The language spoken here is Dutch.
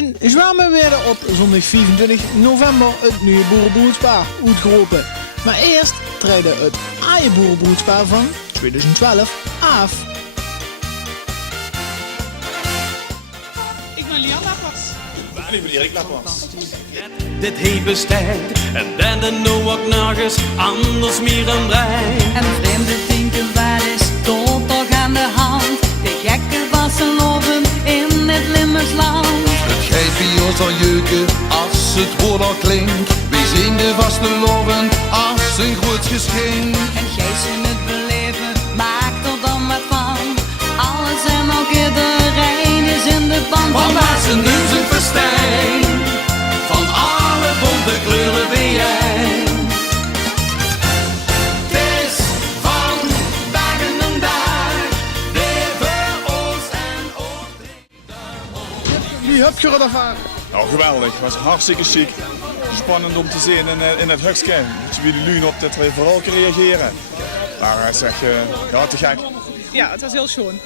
En zwemmen werden op zondag 25 november het nieuwe boerenbroedspaar uitgeroepen. Maar eerst treden het oude boerenbroedspaar van 2012 af. Ik ben Lian Lappers. Ik ben Erik Lappers. Dit heet besteed en dan de nou ook nog eens anders meer een brein. En vreemde denken, waar is tot toch aan de hand? De gekken wassen lopen in het Limmersland. Het geeft bij ons al jeuken als het woord al klinkt. We zien de vaste loven als een groot geschenk. En gij zult het beleven, maak er dan wat van. Alles en ook iedereen is in de band. Van waar ze nu zijn festijn, van alle bonte kleuren ben jij. Het is van dag en dag, leven ons en ook. Wie heb je er ervan? Nou, geweldig. Het was hartstikke chic. Spannend om te zien in het hutske. Wie de luin op dat we vooral reageren. Maar het is echt ja, te gek. Ja, het was heel schoon.